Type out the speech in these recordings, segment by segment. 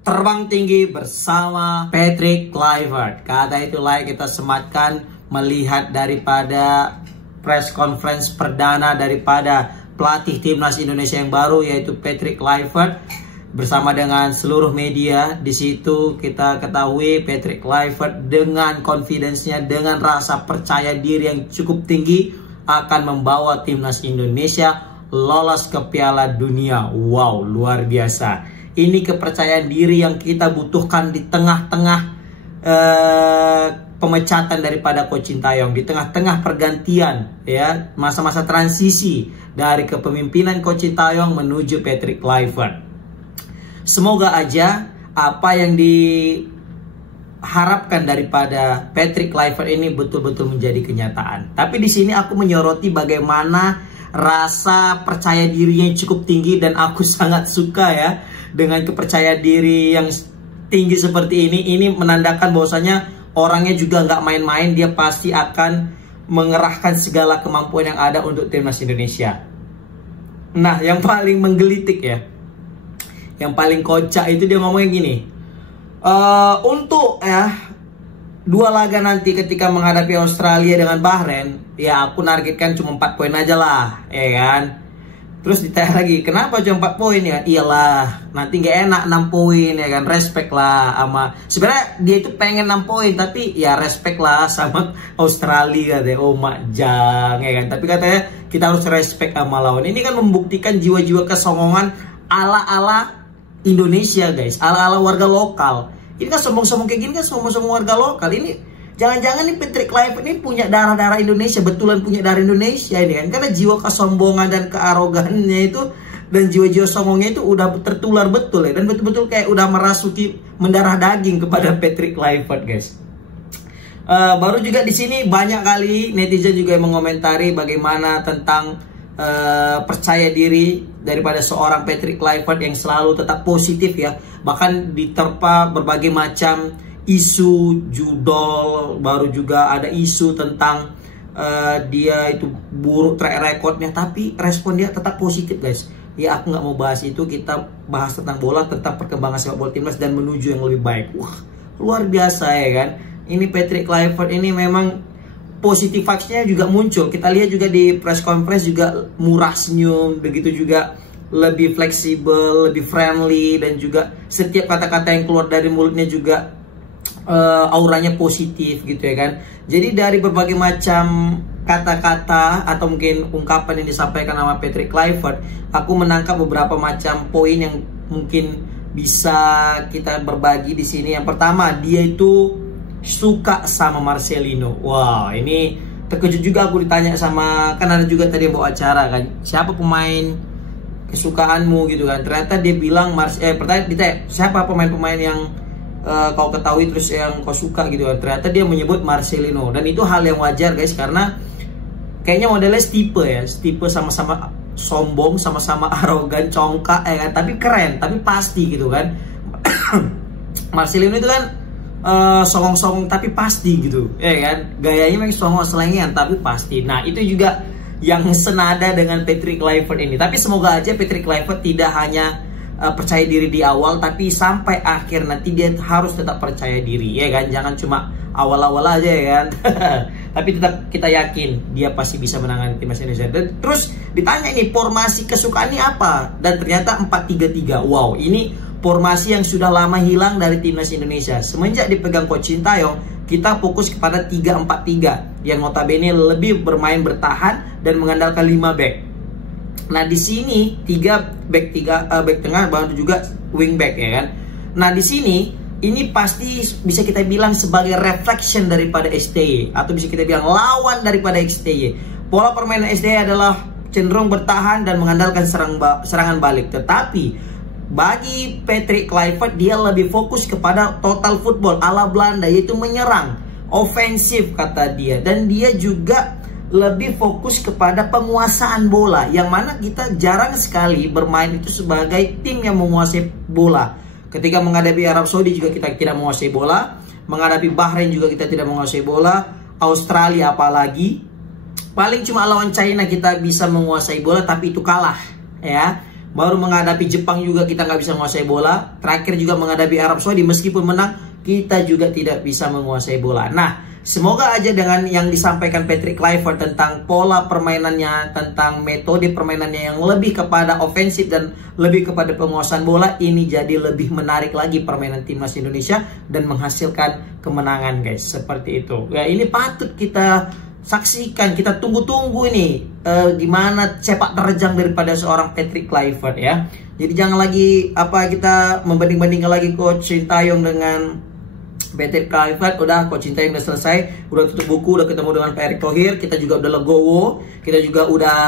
Terbang tinggi bersama Patrick Kluivert. Kata itu kita sematkan melihat daripada press conference perdana daripada pelatih timnas Indonesia yang baru, yaitu Patrick Kluivert, bersama dengan seluruh media. Di situ kita ketahui Patrick Kluivert dengan confidence-nya, dengan rasa percaya diri yang cukup tinggi akan membawa timnas Indonesia lolos ke Piala Dunia. Wow, luar biasa. Ini kepercayaan diri yang kita butuhkan di tengah-tengah pemecatan daripada Coach Sintayong, di tengah-tengah pergantian, ya, masa-masa transisi dari kepemimpinan Coach Sintayong menuju Patrick Kluivert. Semoga aja apa yang diharapkan daripada Patrick Kluivert ini betul-betul menjadi kenyataan. Tapi di sini aku menyoroti bagaimana rasa percaya dirinya cukup tinggi, dan aku sangat suka ya dengan kepercayaan diri yang tinggi seperti ini. Ini menandakan bahwasanya orangnya juga nggak main-main, dia pasti akan mengerahkan segala kemampuan yang ada untuk timnas Indonesia. Nah, yang paling menggelitik ya, yang paling kocak itu dia ngomongnya gini, untuk dua laga nanti ketika menghadapi Australia dengan Bahrain, ya aku nargetkan cuma 4 poin aja lah, ya kan. Terus ditanya lagi, kenapa cuma 4 poin ya? Iyalah, nanti nggak enak 6 poin, ya kan. Respect lah sama, sebenarnya dia itu pengen 6 poin, tapi ya respect lah sama Australia katanya. Oh makjang, ya kan. Tapi katanya kita harus respect sama lawan. Ini kan membuktikan jiwa-jiwa kesongongan ala-ala Indonesia, guys, ala-ala warga lokal. Ini kan sombong-sombong kayak gini kan sombong-sombong warga lokal. Ini jangan-jangan nih Patrick Kluivert ini punya darah-darah Indonesia, betulan punya darah Indonesia ini kan. Karena jiwa kesombongan dan kearogannya itu, dan jiwa-jiwa sombongnya itu udah tertular betul ya. Dan betul-betul kayak udah merasuki mendarah daging kepada Patrick Kluivert, guys. Baru juga di sini banyak kali netizen juga yang mengomentari bagaimana tentang percaya diri daripada seorang Patrick Kluivert yang selalu tetap positif ya. Bahkan diterpa berbagai macam isu judol, baru juga ada isu tentang dia itu buruk track recordnya, tapi respon dia tetap positif, guys. Ya aku nggak mau bahas itu, kita bahas tentang bola, tentang perkembangan sepak bola timnas dan menuju yang lebih baik. Wah, luar biasa ya kan. Ini Patrick Kluivert ini memang positive vibes-nya juga muncul. Kita lihat juga di press conference juga murah senyum, begitu juga lebih fleksibel, lebih friendly, dan juga setiap kata-kata yang keluar dari mulutnya juga auranya positif gitu ya kan. Jadi dari berbagai macam kata-kata atau mungkin ungkapan yang disampaikan sama Patrick Kluivert, aku menangkap beberapa macam poin yang mungkin bisa kita berbagi di sini. Yang pertama, dia itu suka sama Marcelino. Wah, ini terkejut juga aku ditanya sama, kan ada juga tadi yang bawa acara kan, siapa pemain kesukaanmu gitu kan. Ternyata dia bilang pertanyaan ditanya, siapa pemain-pemain yang kau ketahui terus yang kau suka gitu kan. Ternyata dia menyebut Marcelino, dan itu hal yang wajar, guys, karena kayaknya modelnya tipe sama-sama sombong, sama-sama arogan, congkak ya kan, tapi keren, tapi pasti gitu kan. Marcelino itu kan songong-songong tapi pasti gitu ya kan, gayanya memang songong selengean tapi pasti. Nah itu juga yang senada dengan Patrick Kluivert ini. Tapi semoga aja Patrick Kluivert tidak hanya percaya diri di awal, tapi sampai akhir nanti dia harus tetap percaya diri ya kan. Jangan cuma awal-awal aja ya kan. Tapi tetap kita yakin dia pasti bisa menangani timnas Indonesia. Dan terus ditanya ini formasi kesukaan ini apa, dan ternyata 4-3-3. Wow, ini formasi yang sudah lama hilang dari timnas Indonesia. Semenjak dipegang Coach Sintayong, kita fokus kepada 3-4-3 yang notabene lebih bermain bertahan dan mengandalkan 5 back. Nah di sini 3 back tengah, baru juga wing back ya kan. Nah di sini ini pasti bisa kita bilang sebagai reflection daripada STY, atau bisa kita bilang lawan daripada STY. Pola permainan STY adalah cenderung bertahan dan mengandalkan serangan balik. Tetapi bagi Patrick Kluivert, dia lebih fokus kepada total football ala Belanda, yaitu menyerang, ofensif kata dia. Dan dia juga lebih fokus kepada penguasaan bola, yang mana kita jarang sekali bermain itu sebagai tim yang menguasai bola. Ketika menghadapi Arab Saudi juga kita tidak menguasai bola, menghadapi Bahrain juga kita tidak menguasai bola, Australia apalagi, paling cuma lawan China kita bisa menguasai bola, tapi itu kalah ya. Baru menghadapi Jepang juga kita nggak bisa menguasai bola. Terakhir juga menghadapi Arab Saudi, meskipun menang, kita juga tidak bisa menguasai bola. Nah, semoga aja dengan yang disampaikan Patrick Kluivert tentang pola permainannya, tentang metode permainannya yang lebih kepada ofensif dan lebih kepada penguasaan bola, ini jadi lebih menarik lagi permainan timnas Indonesia dan menghasilkan kemenangan, guys. Seperti itu. Ya, ini patut kita saksikan, kita tunggu-tunggu ini gimana sepak terjang daripada seorang Patrick Kluivert ya. Jadi jangan lagi kita membanding-bandingkan lagi Coach Sintayong dengan Patrick Kluivert. Udah, Coach Sintayong udah selesai, udah tutup buku, udah ketemu dengan Pak Erick Thohir, kita juga udah legowo, kita juga udah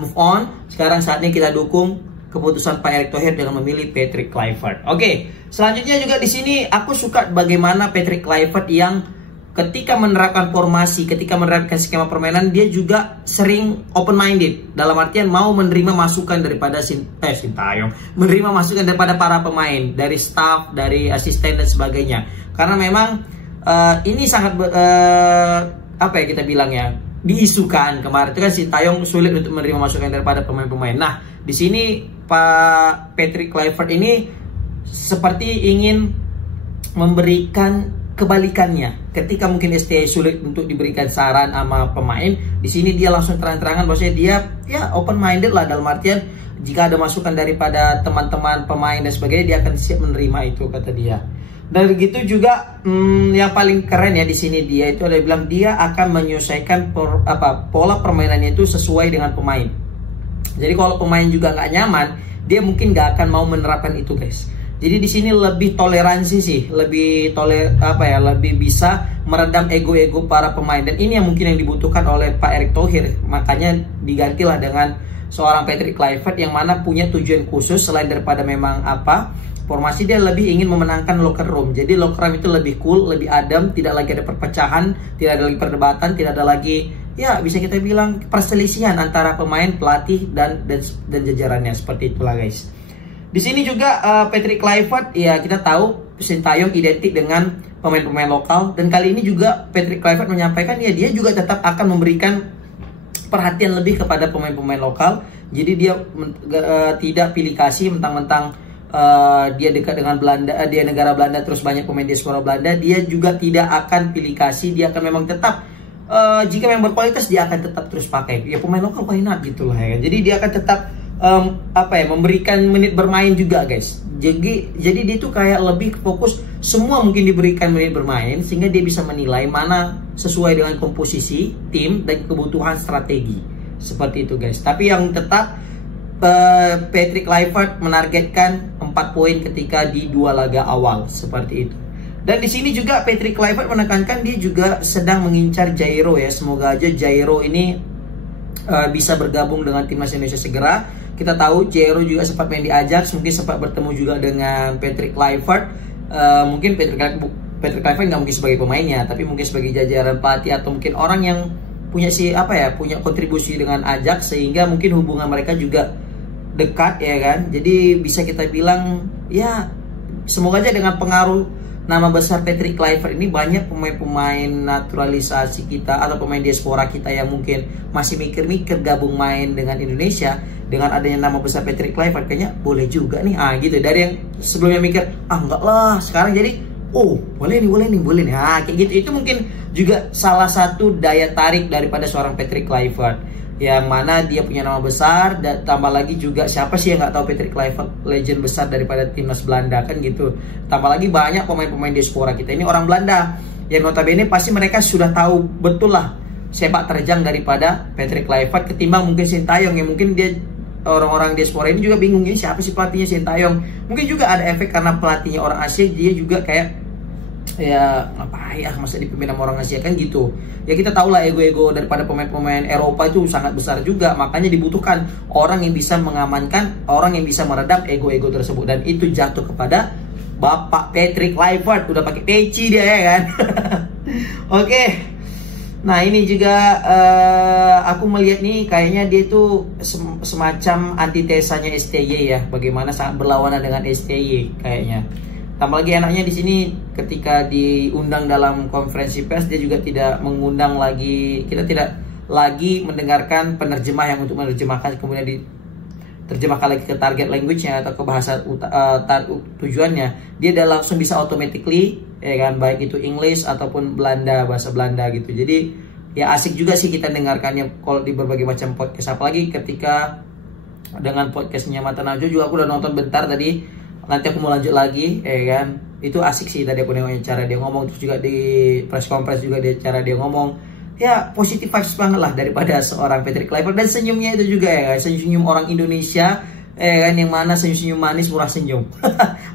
move on. Sekarang saatnya kita dukung keputusan Pak Erick Thohir dengan memilih Patrick Kluivert. Oke, selanjutnya juga di sini aku suka bagaimana Patrick Kluivert yang ketika menerapkan formasi, ketika menerapkan skema permainan, dia juga sering open minded. Dalam artian mau menerima masukan daripada Sintayong, menerima masukan daripada para pemain, dari staff, dari asisten dan sebagainya. Karena memang ini sangat kita bilang ya, diisukan kemarin itu kan Sintayong sulit untuk menerima masukan daripada pemain-pemain. Nah, di sini Pak Patrick Kluivert ini seperti ingin memberikan kebalikannya. Ketika mungkin STY sulit untuk diberikan saran sama pemain, di sini dia langsung terang-terangan bahwasanya dia ya open minded lah, dalam artian jika ada masukan daripada teman-teman pemain dan sebagainya, dia akan siap menerima itu, kata dia. Dan begitu juga yang paling keren ya di sini dia itu ada bilang dia akan menyesuaikan pola permainannya itu sesuai dengan pemain. Jadi kalau pemain juga nggak nyaman, dia mungkin nggak akan mau menerapkan itu, guys. Jadi di sini lebih toleransi sih, lebih lebih bisa meredam ego-ego para pemain, dan ini yang mungkin yang dibutuhkan oleh Pak Erick Thohir. Makanya digantilah dengan seorang Patrick Kluivert yang mana punya tujuan khusus selain daripada memang formasi, dia lebih ingin memenangkan locker room. Jadi locker room itu lebih cool, lebih adem, tidak lagi ada perpecahan, tidak ada lagi perdebatan, tidak ada lagi ya bisa kita bilang perselisihan antara pemain, pelatih dan jajarannya. Seperti itulah, guys. Di sini juga Patrick Kluivert, ya kita tahu Sintayong identik dengan pemain-pemain lokal, dan kali ini juga Patrick Kluivert menyampaikan ya dia juga tetap akan memberikan perhatian lebih kepada pemain-pemain lokal. Jadi dia tidak pilih kasih mentang-mentang dia dekat dengan Belanda, dia negara Belanda, terus banyak pemain diaspora Belanda, dia juga tidak akan pilih kasih, dia akan memang tetap jika memang berkualitas dia akan tetap terus pakai. Ya pemain lokal why not gitu lah ya. Jadi dia akan tetap memberikan menit bermain juga, guys. Jadi dia tuh kayak lebih fokus, semua mungkin diberikan menit bermain sehingga dia bisa menilai mana sesuai dengan komposisi tim dan kebutuhan strategi. Seperti itu, guys. Tapi yang tetap Patrick Kluivert menargetkan 4 poin ketika di 2 laga awal, seperti itu. Dan di sini juga Patrick Kluivert menekankan dia juga sedang mengincar Jairo ya. Semoga aja Jairo ini bisa bergabung dengan timnas Indonesia segera. Kita tahu Jairo juga sempat main di Ajax, mungkin sempat bertemu juga dengan Patrick Kluivert. Mungkin Patrick Kluivert nggak mungkin sebagai pemainnya, tapi mungkin sebagai jajaran pelatih atau mungkin orang yang punya punya kontribusi dengan Ajax, sehingga mungkin hubungan mereka juga dekat ya kan. Jadi bisa kita bilang ya semoga aja dengan pengaruh nama besar Patrick Kluivert ini banyak pemain-pemain naturalisasi kita atau pemain diaspora kita yang mungkin masih mikir-mikir gabung main dengan Indonesia, dengan adanya nama besar Patrick Kluivert kayaknya boleh juga nih gitu. Dari yang sebelumnya mikir enggak lah, sekarang jadi boleh nih kayak gitu. Itu mungkin juga salah satu daya tarik daripada seorang Patrick Kluivert, yang mana dia punya nama besar, dan tambah lagi juga siapa sih yang nggak tahu Patrick Kluivert, legend besar daripada timnas Belanda kan gitu. Tambah lagi banyak pemain-pemain diaspora kita ini orang Belanda yang notabene pasti mereka sudah tahu betul lah sepak terjang daripada Patrick Kluivert ketimbang mungkin Sintayong yang mungkin dia orang-orang diaspora ini juga bingung ini siapa sih pelatihnya Sintayong. Mungkin juga ada efek karena pelatihnya orang Asia, dia juga kayak ya ngapain masa dipimpin sama orang Asia kan gitu. Ya kita tahu lah ego-ego daripada pemain-pemain Eropa itu sangat besar juga, makanya dibutuhkan orang yang bisa mengamankan, orang yang bisa meredam ego-ego tersebut, dan itu jatuh kepada Bapak Patrick Kluivert. Udah pakai peci dia ya kan. Oke. Nah ini juga aku melihat nih kayaknya dia itu semacam antitesanya STY ya, bagaimana sangat berlawanan dengan STY kayaknya. Tambah lagi enaknya di sini ketika diundang dalam konferensi pers, dia juga tidak mengundang lagi, kita tidak lagi mendengarkan penerjemah yang untuk menerjemahkan kemudian terjemahkan lagi ke target language-nya atau ke bahasa tujuannya, dia udah langsung bisa automatically, ya kan, baik itu English ataupun Belanda, bahasa Belanda gitu. Jadi ya asik juga sih kita dengarkannya kalau di berbagai macam podcast, apalagi ketika dengan podcastnya Mata Najwa juga aku udah nonton bentar tadi, nanti aku mau lanjut lagi, ya kan. Itu asik sih tadi aku nengok cara dia ngomong, terus juga di press conference juga dia cara dia ngomong. Ya positif vibes banget lah daripada seorang Patrick Kluivert, dan senyumnya itu juga ya, senyum orang Indonesia kan, yang mana senyum manis murah senyum.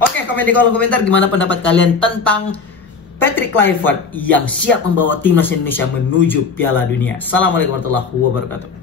Oke, komen di kolom komentar gimana pendapat kalian tentang Patrick Kluivert yang siap membawa timnas Indonesia menuju Piala Dunia. Assalamualaikum warahmatullahi wabarakatuh.